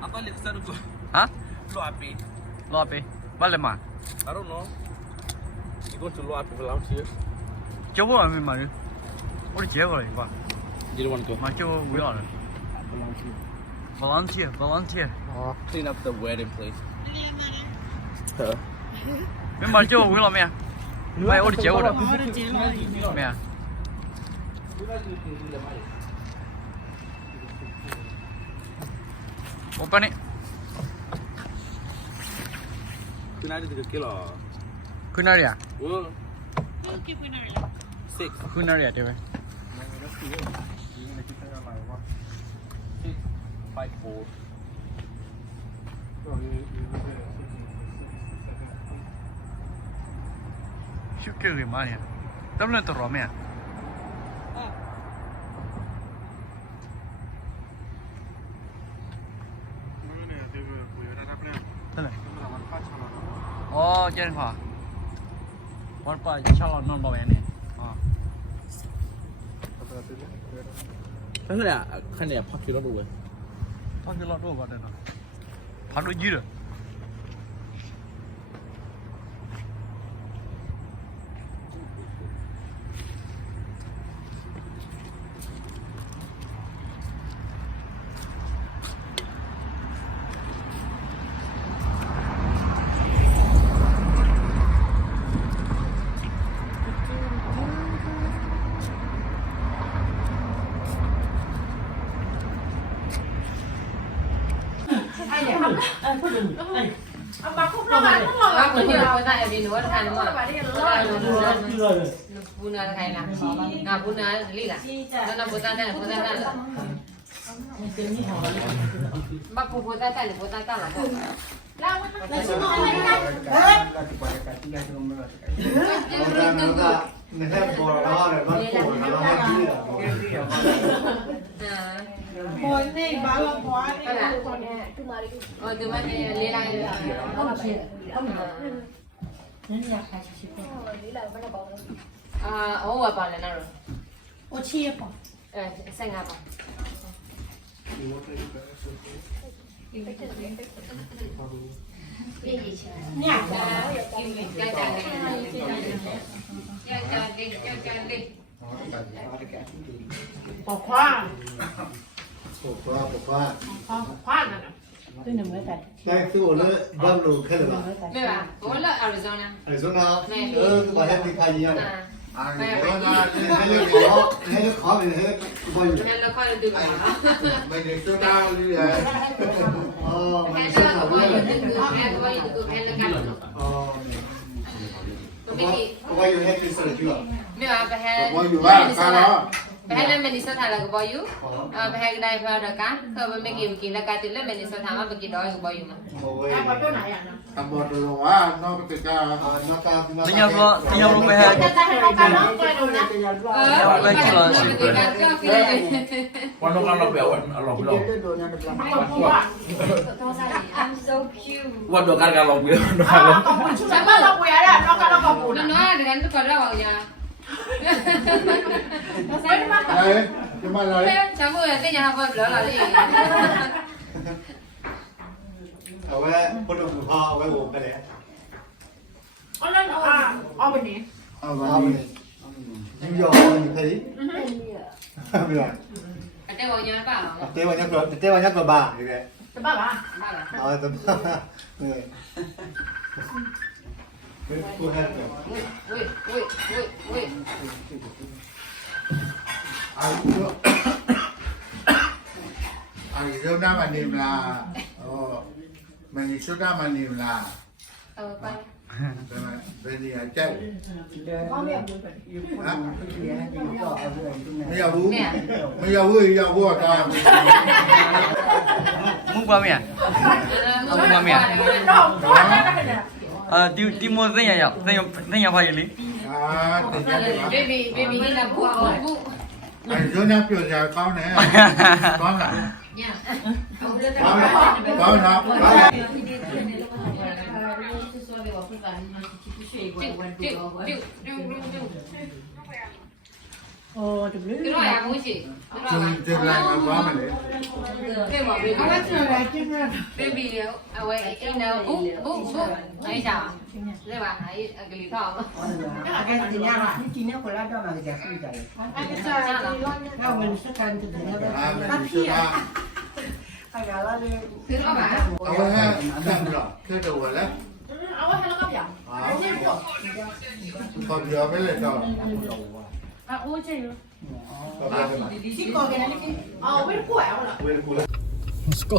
Apa lihat seru tu? Hah? Lu api. Lo apa? Balik mah? I don't know. You go to lu api around here? Coba ambil mana? Udah jauh lah, Pak. You don't want to go? Macam wira lah. Volunteer. Oh, clean up the wedding place. Memang macam wira meh? Mai udah jauh dah. Meh. Apa ni? Kunari tu kilo. Kunari ya? Oh. 6. Kunari ya, dewa. 5-4. Syukur ke mana? Tapi nak terus meh? Oh, jadi apa? Warpa calon non bawa ni. Ah. Kan ni kan ni park kilo tu. Pakai lot dua badan. Pakai jira. Apa aku nak aku nak tak ada dua kan mah. Buna kai lah. Nah buna beli lah. Karena buatan dah. Baku buatan lah. Hồi này bà lo quá đi. Tu mari lelai. Oh apa lah naro. Ô chia bỏ. Sang apa? Nhà. Bỏ khoa. Khoa nè. Tôi nằm ở đây. Đây cái bộ nó bơm đủ cái là Mẹ bà, bố là Arizona. Arizona. Cái bà em đi khai gì vậy? Arizona, hay nó khó mình hay bao nhiêu? Mẹ là coi được bà. Mình được số đau như vậy. Mẹ là coi được mẹ là cắt. Bao nhiêu hết cái sợi chưa? Mẹ bà phải Bao nhiêu ba sao đó? Phải lên Minnesota là có bao nhiêu? Phải cái đây phải được cá. Thôi mình kiếm là cá từ lên Minnesota mà mình đói có bao nhiêu mà. Em có chỗ này à? Thằng bò đồ quá, nó có cái Tinya lo meh. Quando kan lo bawa lo belum. I'm so cute. Quando kan lo belum. Sama lo queer à, nó có nó có Nó nói dengan tu kau dah bawa ya. Đấy, cái mà lấy. Chào mừng tới nhà học lỡ là gì? Ở đây, con đường của họ, cái bộ cái này. Nó ở bên này. Ở bên này. Nhưng giờ mình thấy. Bây giờ. Cái bao nhiêu bảo? Tế vào nhắc vào bà thì vậy. Tụi ba bà. Tụi ba. Người. Ui. Arizona mà niệm là Minnesota mà niệm là Bye. bên này chạy. Bây giờ vua ta. Muốn qua meh? Muốn qua meh? Timur saya ya, saya apa ini? Baby ni nak buat. Arizona kiểu nhà con này. Con à? Con nào? cái đó là muối gì cái đó là Tương lai nó quá mà đấy. cái bỏ bì Nó cái chưa lại chứ ha. baby à vậy cái nào bú ấy sao đây bà ấy cái lì thọ Cái là cái gì nha bạn. Anh cái sao là mình sẽ cần từ từ À, mình chưa ra. Hay là lo đi. thứ đó bà Ông ha, làm rồi, cái đầu rồi đấy. À, còn giờ mới lên đầu. Chỉ có cái này cái. Biết của em rồi. Quên cú lên. Let's go.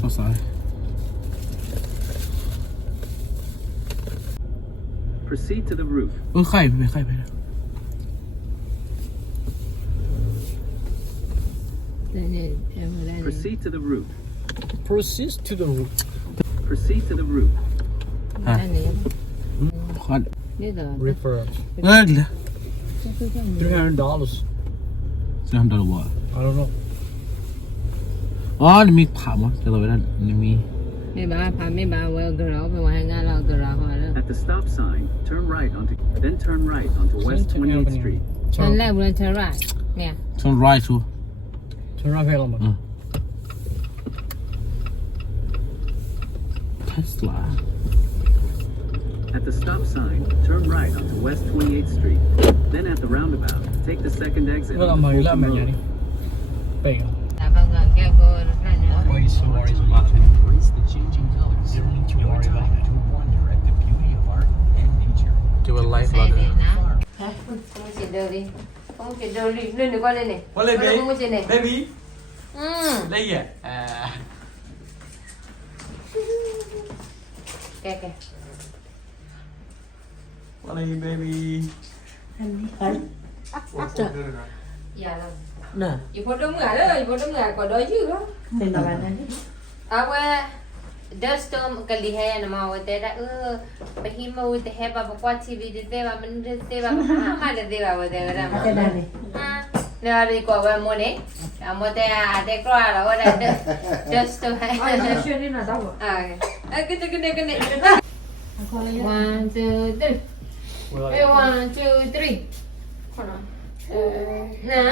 So sorry. Proceed to the roof. ใครไป đây này em ở đây Proceed to the roof. Proceed to the roof. Proceed to the roof. đây này Hard. biết rồi Refer. $300. $300 what? I don't know. อ๋อนี่มีผักมั้งจะเราไปนั่นนี่มี mấy bà vừa gỡ về ngoài nga là gỡ hoa đó At the stop sign, turn right onto West 28th Street. nên là vừa trở lại nè turn right too. Turn right ให้เราหมด Tesla. At the stop sign, turn right onto West 28th Street. Then at the roundabout, take the second exit. ก็เรา on มา the อยู่แล้ว Fulton แม่ Road. นี่เป๊ะ là bằng cái cô này nữa Embrace the changing colors. You'll time to wonder at the beauty of art and nature. Do a live xe vlog. này nè không chỉ đưa đi không chỉ đưa đi lên qua lên này Qua lên đi. không trên này Baby. อืม đây à. kìa kìa Qua đây baby. dạ rồi Nè. chị phải đúng rồi đó chị phải đúng rồi còn đôi chứ đó Thì là bạn này. à quê just cái gì hay mà mà thế đã bây giờ mà thế hay bà qua TV thế bà mình thế bà mà thế bà thế ra Cái này này. nè đi qua bên mua nè mua thế qua là qua đây just hay Xuyên đi là đâu rồi? cái này 1 2 3 Hey, 1 2 3 còn nè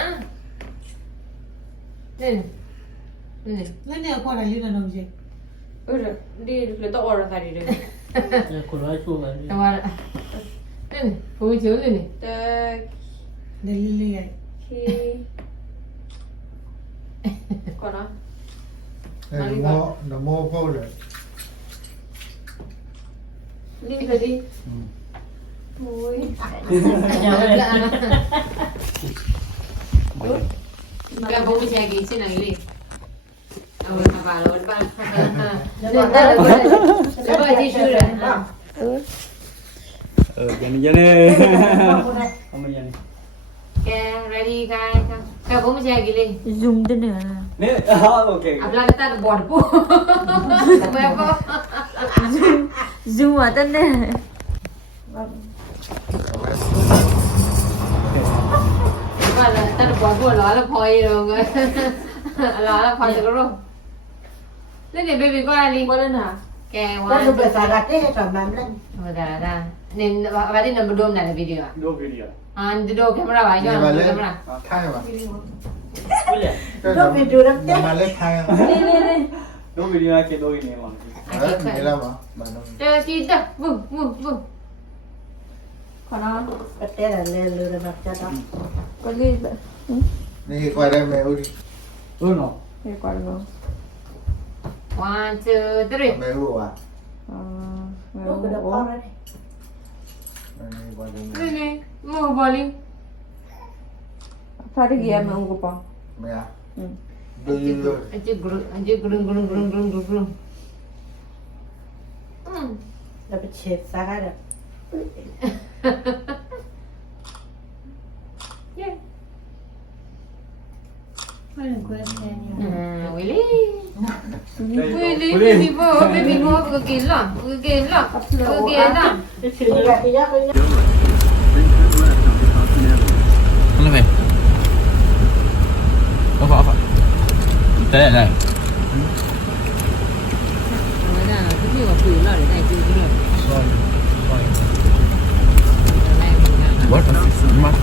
nè nè Lên này qua đây là làm gì? đi được tao order cái đi Ya kulay ko man. tao order nè vui chứ nè Để Lily ấy. còn đó Nó mô phô rồi. đi về đi vui cái bố chạy gì trên này đi rồi thà bà rồi ba để bà đi chơi rồi Yan ni. Không mà yan. cái ready cái bố chạy gì đi Zoom đến nữa. Ni, okay. Abla kita board po. Sabay po. Zoom ở tên này. Wala, tano board po. Lala poi rồi. Lala poi rồi. Lên này baby có ai đi? Có lên hả? Kè Có được one. là ra cái hết rồi mà em lên. Oh, dah. Nên bà đi number 2 na video ah. Do video. Andi do camera ba? Này Jo mà lên. camera. Khai mà. Boleh. Đó video đó Nó mà lên khai mà. Do video ke do ini mah. Đấy, nghĩa là mà nó. Dah kita. Boom. Còn nó. Cái tên là lên lừa được cho đó. Có gì? Đi quay đây mẹ ơi đi. No. Cái quả đó. 1 2 3. Mẹ ơi à. Lúc cái đó con đấy. Đây, quay đây mẹ. Ini, mau balik. Phải đi game mà không có bao. Mẹ à. Đi rồi. Aja gurung. Là bị chết xa cái đó. Yeah. Quên Willy, baby mo, again lah. cái là cái giác cái Then turn left onto Cotton Avenue. Mana be? Apa? Thế này. Người ta là cái gì mà quỷ là để này chưa được. What the fuck?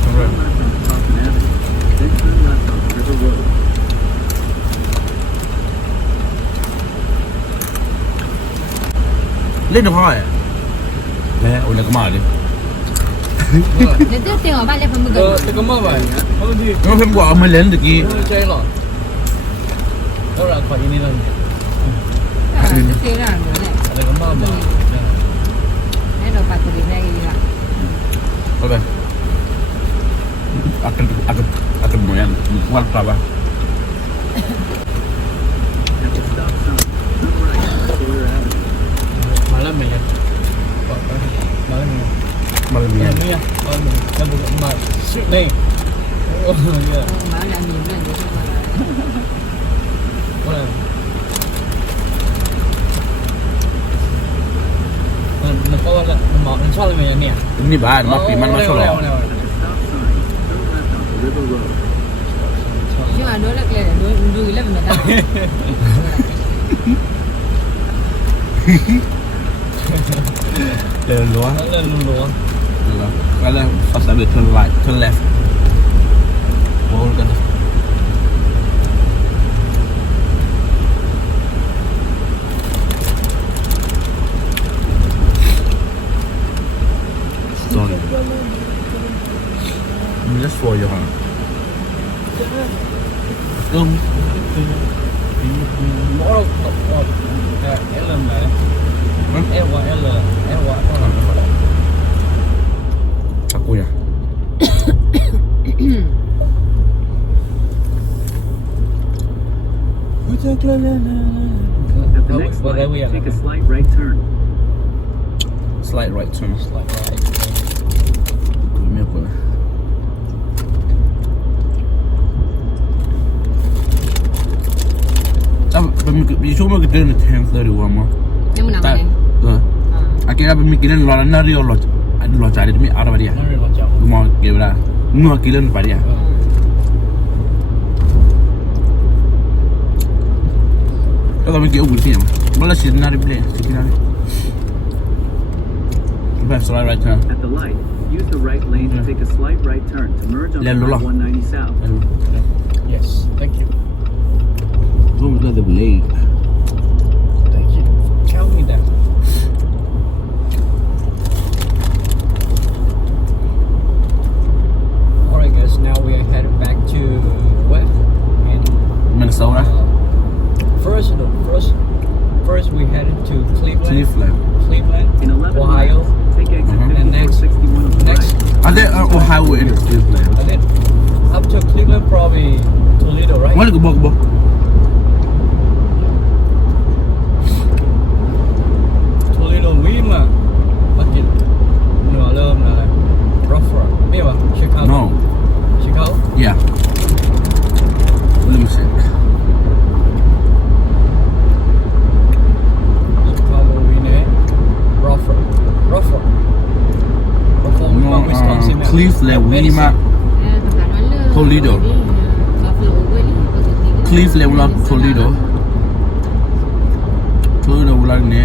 Lên được hỏi. Nè, ôi là cái mà đi. Để tiếp tiền ở bạn lên phần mười gần. Cái mà vậy. Không gì. Nó phim quả mới lên được gì. Chơi rồi. Đâu là khỏi đi lên. Thế là nữa này. Cái mà mà. Đây là bạn của mình đây là. Oke. Akan moyan. Kuat apa? Malam ya. Malam ya. Malam Ini ini. ya. Kan bukan mal. Shoot nih. Oh iya. Malam mình là như thế mà. Boleh. Nó có là mỏ nó cho lên này. Ini bahan mak piman masuk loh. Nhưng mà đối là cái đuôi là mình ta. Lên lúa. Lên luôn. Cái là phải sẽ bị turn right, turn left. Wow, kan. Sorry. Just for you, huh? Mỗi đâu L này. L qua con làm nó phải. Aku ya. At the next light, take a slight right turn. Slight right turn. Like right. Ini apa? Cuma kita ni 10:31 mah. Nhưng mà nào Tak. này. Akhirnya pemikiran lo nari lo cari demi arah dia. Nó rồi còn chậm. Mau kira nua kilan pada dia. Kalau mikir ubur sih, malah sih nari beli, sekiranya. Kita slight right turn. At the light, use the right lane to take a slight right turn to merge on Lalu lah. 190 South. Yes, thank you. Zoom kita ada beli. Thank you. Tell me that. Alright guys, now we are headed back to where? In Minnesota. First we headed to Cleveland. Cleveland, In 11 Ohio. miles, take exit And next, 5461 next, Ada Ohio in Cleveland. and then up to Cleveland, probably Toledo, right? Mana kebak? Toledo, we mà bắt kịp nửa lơm là Rockford, biết không? Chicago. No. Chicago. Yeah. Let me see. Chicago, we nè. Rockford, No, Wisconsin. Cleveland, Wilma, Toledo. Cleveland ulang Toledo. Toledo ulang ni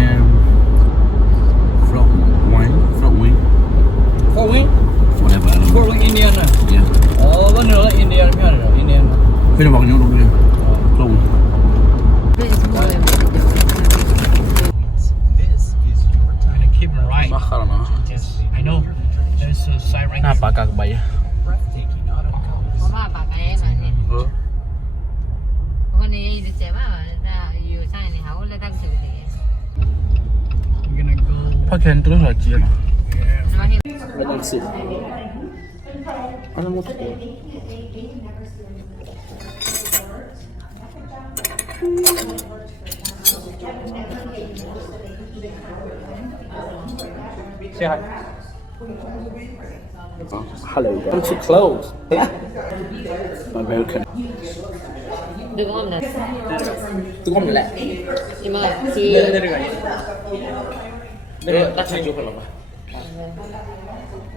Frog Wing, Fort Wayne, whatever. I don't Fort know. Wayne, Indiana. Yeah. Oh, bên nữa là Indiana, Canada, Indiana. Kau nak bawa nyok dulu. Frog Wing. This is your time. Keep it right. Mahal lah. Yes, I know. There's a sign right Nah, pakai kebaya. Breathtaking autumn colors. Có ba bà cái mà nè. Con này đi chơi mà ta yêu sang này hảo là tăng sự thì. We're gonna go. Pakaian terus lagi lah. Nó hiện Ada sih. Ada motor. Say hi. Hello. I'm too close. American. đừng có hôm nào. Tôi không lẽ. Nhưng mà thì Tak cukup kalau apa.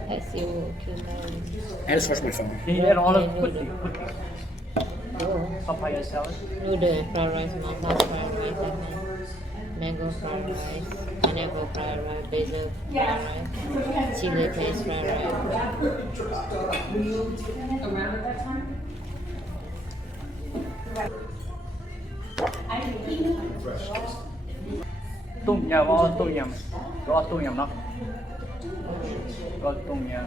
I see you. I'll search my phone. Yeah, all of put papaya salad. noodle fried rice, mountain fried rice, and mango fried rice, pineapple fried rice, basil fried rice, chili paste fried rice. ต้มยำอ๋อต้มยำรอต้มยำเนาะรอต้มยำ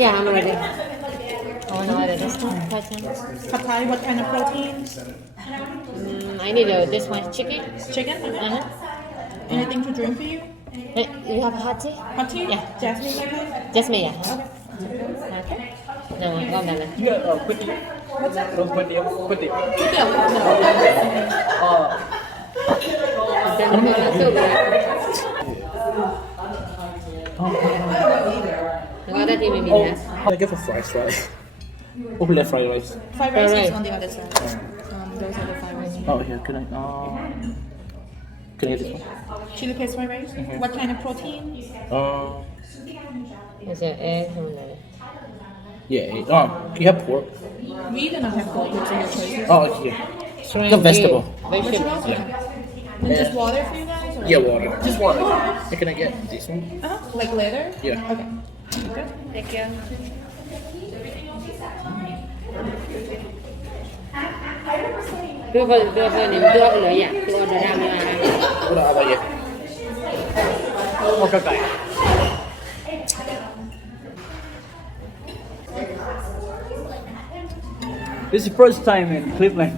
Yeah, I'm ready. Oh no, this one. Pad Thai, what kind of protein? I need this one chicken. Chicken? Uh-huh. Anything to drink for you? Hey, you have hot tea? Hot tea? Yeah. Jasmine, okay? Just me, yeah. Okay. No, ngon lắm. Yeah, quickly. What's that? Don't put it. Put it. Then we're gonna soup, right? Ngon that maybe yeah. I get for fried rice. Open that fried rice. Fried rice Alright. is on the other side. Those are the fried rice. Oh, here, can I get this one? Chili paste fried rice? What kind of protein? It's an egg. Yeah. Can you have pork? We do not have pork, it's your choices. Oh, here. Shrimp. The vegetable. Vegetable. Okay. And just water for you guys? Or? Yeah, water. Just water. Can I get this one? Like later? Yeah. Okay. Good. Thank you. Đưa vào niềm đưa lửa dạ, đưa vào làm là What about you? Okay, guys. This is the first time in Cleveland.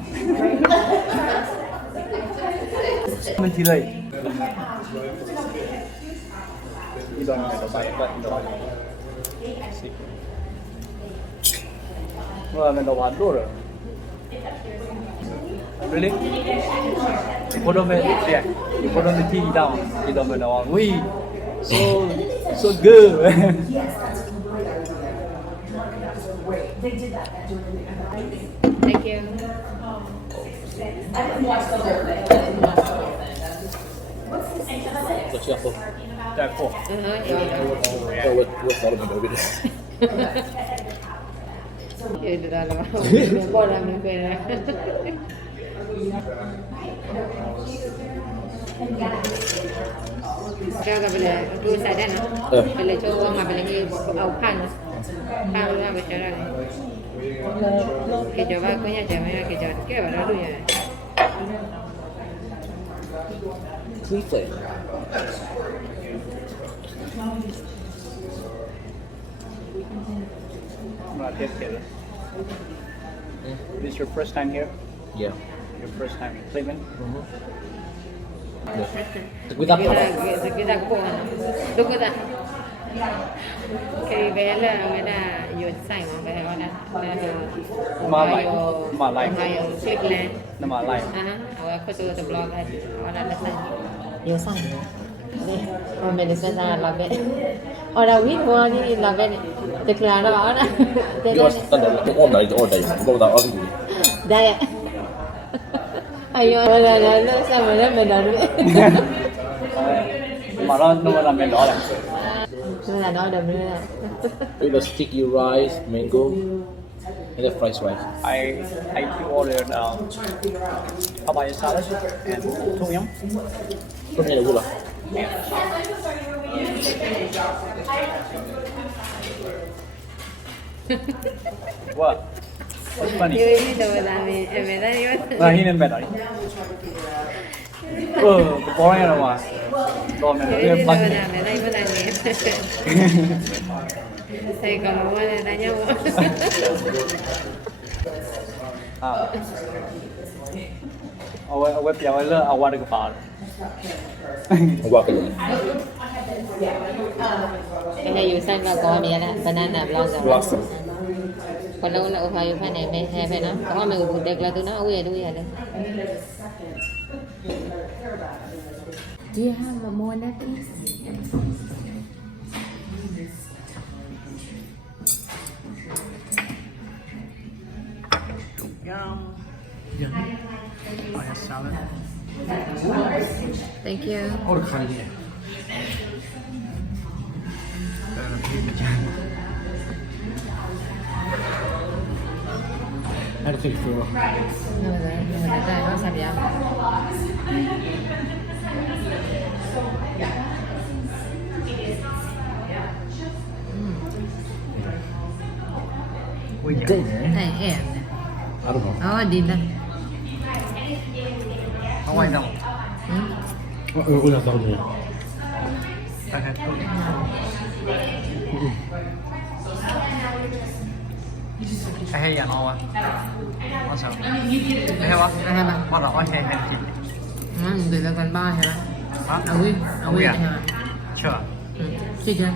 Mình late. You don't have to buy it, but you don't. Well, I'm in the one door. Really? You put on the yeah. You put on the tea down. You don't know. We so good. thank you. What's your fault? That fault. Yeah. Oh, what's all about over there? Itu dah lama. Boleh ambil kena. Kau tak boleh tu sadar nak. Boleh coba nggak boleh ni pan lu apa cara ni? Kita coba punya cara ni kita kita baru tu ya. Cleveland. This is your first time here? Yeah. Your first time in Cleveland? Kita Kita kuat. Dulu dah. Cái bé là người ta vừa sành mà bé gọi là Malay. Malay click lên Na Malay. awak aku tu blog ada orang dah sành vừa sành orang mình sẽ ra làm vậy orang win orang ni làm vậy được là nó bảo đó Yo standard order order order. đây ayo là sao mà nó mình làm vậy Mà nó làm bên đó là nó là nói đầm nữa With the sticky rice, mango, and the fried rice. I ordered papaya salad and tom yum. From here, gula. What? What's funny? Yo ini dah berani, verdad yo. Hinan bên đó đi. Có nghe đâu mà. Còn mình Yo kia ini dah bắt. berani, dah berani. Saya kalau mana tanya Ở web giáo là ở qua được phá. Qua cái gì? cái nàyอยู่สั้นก็มีแล้ว banana blossom คนเราเราพาอยู่ภายในไม่แท้ไปนะเพราะว่ามันกูเด็กแล้วตัวน้าอุ้ยดูอย่าเลย Do you have more napkins? Papaya salad. Thank you. Or curry. How do you feel? Nó sao vậy? Này em. I don't know. Đi lên. Không ai đâu. Ôi là sao nhỉ? Hay à ngon à. Ngon sao? Hay quá. Hay mà. Bắt đầu hay chị. Từ là gần 3 hả? Hả? Ở Quy hả? Chưa. Chưa.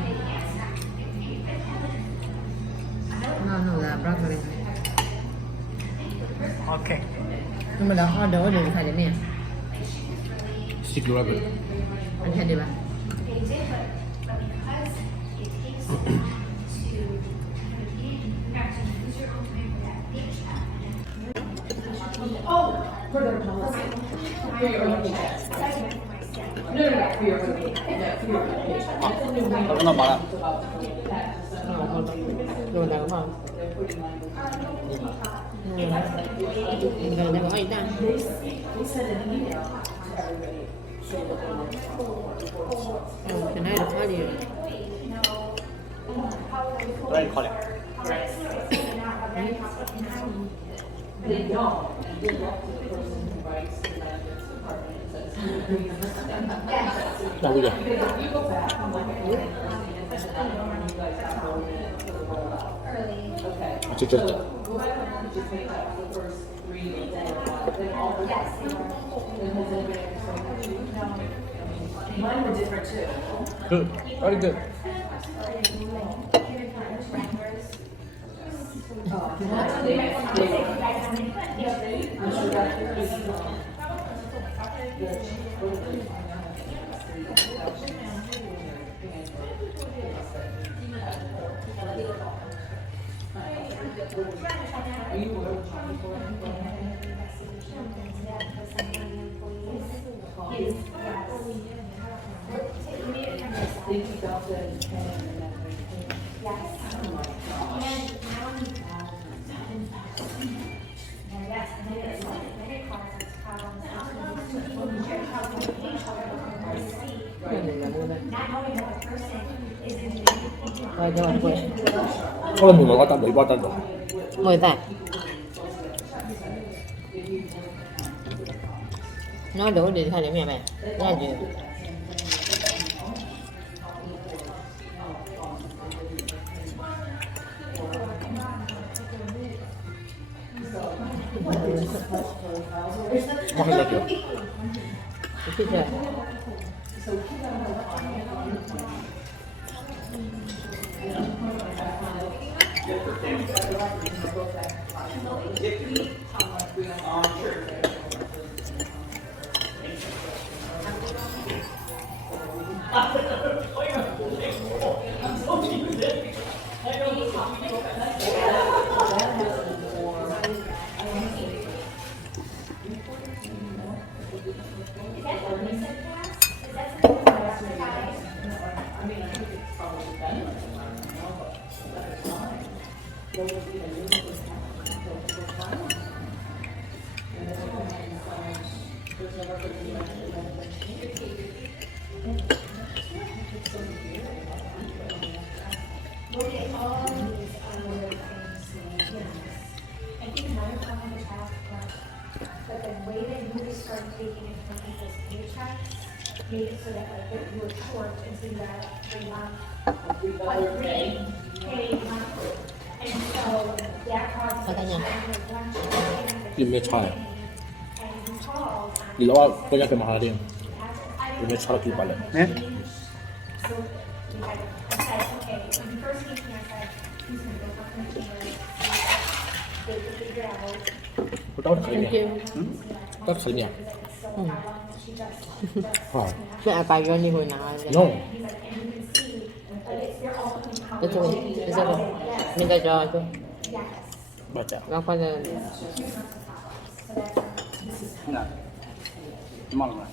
Nó là broccoli. Ok. Nhưng mà đó order được phải đến nè. Sticky rabbit. Anh thấy đi ba. Nó bảo là Đồ nào không? Đồ này có gì ta? Cái này được cái gì? đây khó lắm. Đâu bây giờ? Chết. Good. Very good. Rồi cho bạn quên. Có là mình gọi tao bị bao tao rồi. Ngồi tại. Nó đủ để thay điểm nhà mẹ. Ra gì? Có hay là kiểu. Cái gì? But the way that you just start taking it from people's paychecks made it so that like that you were short and so you got every month, like pay monthly. And so that caused Ở đây nha. Give me a try. and you called Đi lo có nhà cái mà hà đi. Give me a try to balance. Nè. so I said, okay, when you first came to me, I said, he's gonna go for containers. They figure out Tao thấy Thank nè. you. Tao thấy nè. Hả? Cái à bài như hồi nào? No. Cái chỗ cái chỗ mình đã cho tôi. Bà chả. Nó phải là Nè. Ngon rồi.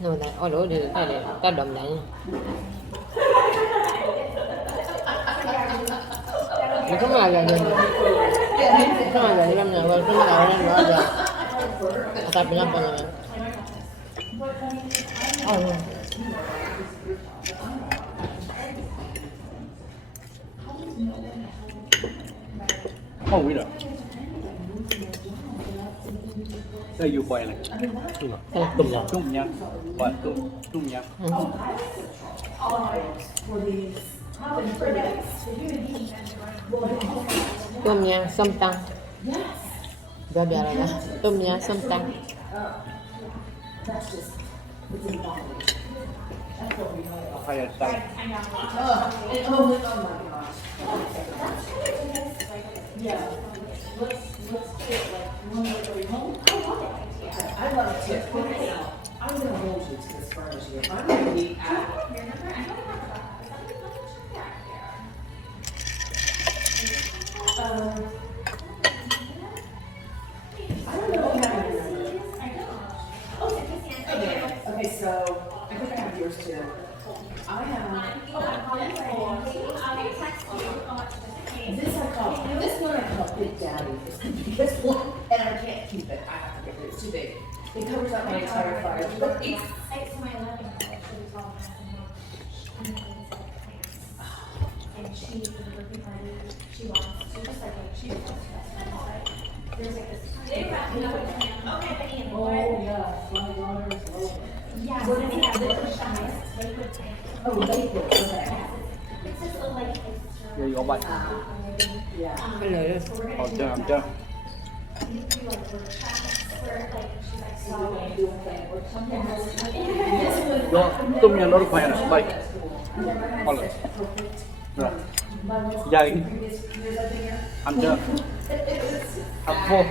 Rồi này, ôi đổ đi cái này cá đầm này. Nó không ai là không ai là đi làm nhà rồi, không ai là làm nữa rồi. Tapi kenapa nih? Oh. Oh, wait up. Đâyอยู่บ่อยเลยต้มยำบ่อยต้มยำ Tôm nhang sâm tăng. Biar lah. Tôm nhang sâm tăng. Hay là Okay, so I think I have yours too. I have this one I call Big Daddy. It's the biggest one, and I can't keep it. I have to get it. It's too big. It covers up my entire fire. It's my 11-year-old. She was all and she was working hard. She wants to just like she wants to. There's like this. Oh yeah, my daughter's low. Yeah, so they have little shots. They put Oh, they put okay. it's just a like Đây có bệnh. Yeah. Cái lời đó. Ờ, chưa. you do like workshops where like she's like So so we do a thing or something. Đó,ต้มยำรสไฟนะไปเอาเลยrồi dày ăn chưa ăn khô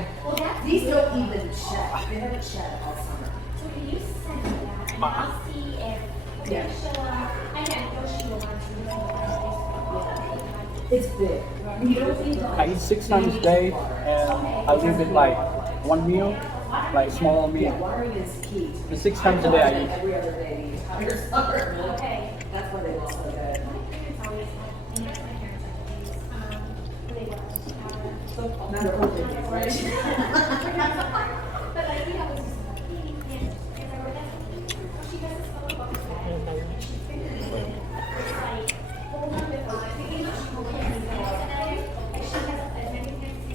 These don't even shed. They haven't shed all summer. So can you send me that? And I'll see if they show up. I know she will want to. It's big. You don't need to. I eat 6 times a day and I leave it like one meal like small meal Watering is key. the 6 times a day I eat Every other day the entire summer. Okay. That's why they look so good. My parents always had, and my parents always, they were, Not a perfect thing, right? but like, you know, it's just like, and I wrote that, she does this little book that she figured it out. It's like, hold on with her, I think she will get me there, and she has as many things.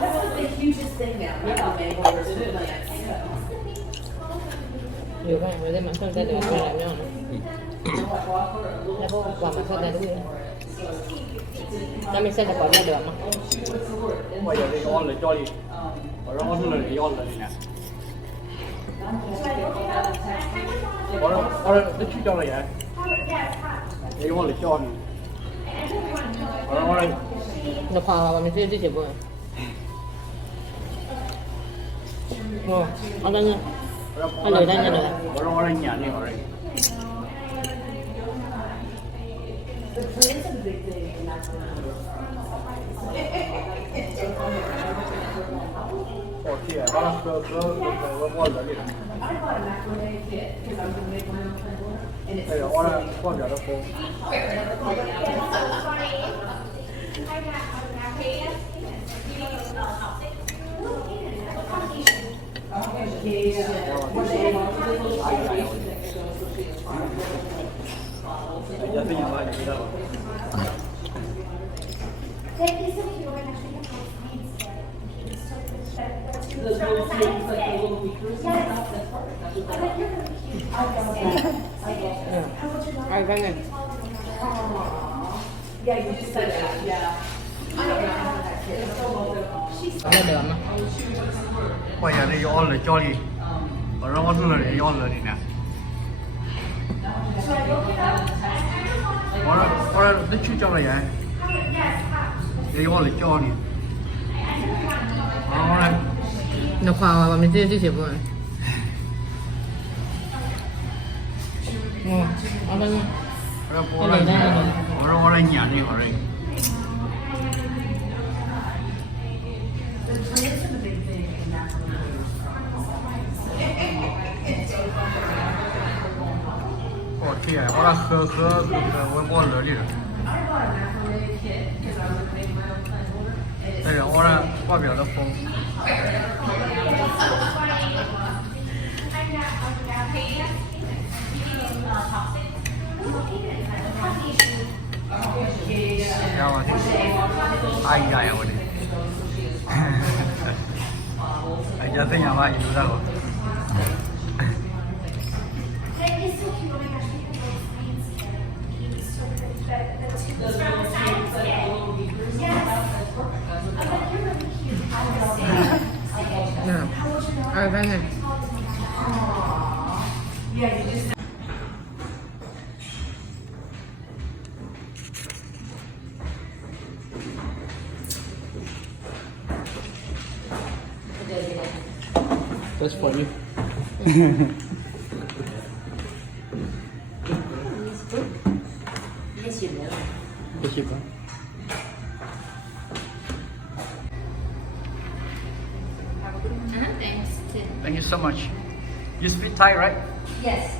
That's the hugest thing now. We have made orders for plants. Nhiều cái này mà sơn ra được cho làm nhau. Nó có quả mà sơn ra đúng không? Nó mình sơn ra quả ra được mà. bây giờ đi on lại cho đi rồi nó on lại đi nè nó chú cho này vậy đi on lại cho nè rồi Nó phà vào mình sẽ đi chụp rồi. Rồi, ăn đây nha. Ăn lời đây nha lời. nó đang nhà đi rồi The plants are the big thing, and that's what I'm ồ thì đó là cơ ngon rồi đi I bought a macrame kit because I was going to make my own plant water, and it's đây là con giờ nó khô giờ bây giờ lại đi đâu Ai cái này. Yeah, you just said that, yeah. I don't know how that kid. It's so well done. Nó được mà. bây giờ đi on lại cho đi rồi nó on lại đi on lại đi nè nó chú cho mày vậy đi on lại cho đi Nó phà vào mình sẽ đi chụp rồi. Rồi, ăn đây nha. nó đang nhà đi rồi The plants 对，我那喝，我热里了。哎呀，我那外表的风。然后，哎呀，我的，哎呀，这样吧，有那个。That's for you. Yes, you know. Yes, you can. Thanks. Thank you so much. You speak Thai, right? Yes.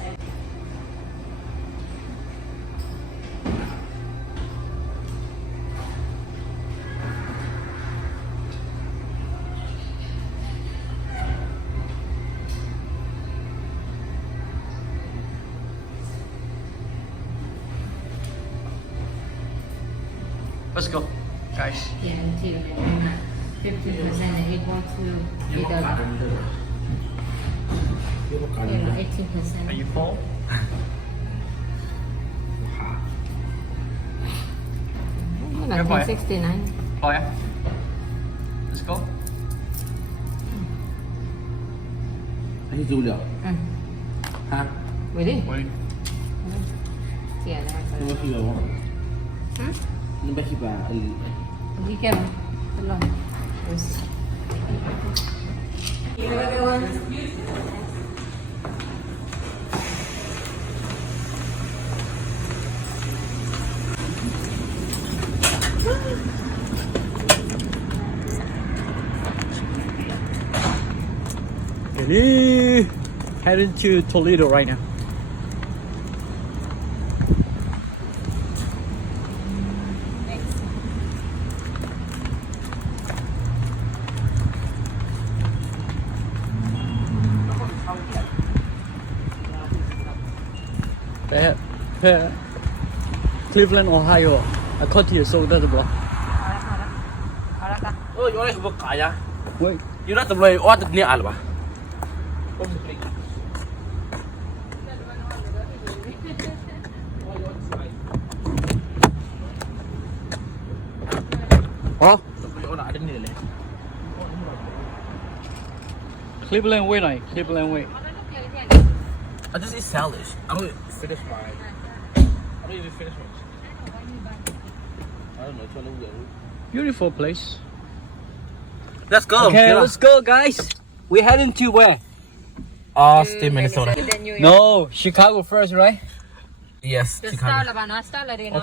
Let's go, guys. Yeah, until 15% and equal to either 18%. Are you full? Em khỏe. 1969. Thôi em. Let's go. Anh du liệu. Ha? Wait đi. Wait. Yeah, Nó có khi vào không? Nó bắt khi vào. đi kèm. Rất là. Okay, heading to Toledo right now. Cleveland, Ohio. I cut here so that's the block. Ôi, chỗ này không có cái à? Wait. Yêu đã tầm này oan được nhẹ rồi bà. Oh, Chỗ nào đến này này. Cleveland way này, Cleveland way. I just eat salad. I'm gonna finish my. I don't even finish my. I don't know. Trying to. Beautiful place. Let's go. Okay, let's go, guys. We heading to where? Austin, Minnesota. No, Chicago first, right? Yes, The Chicago. star là bà nói star là gì nó?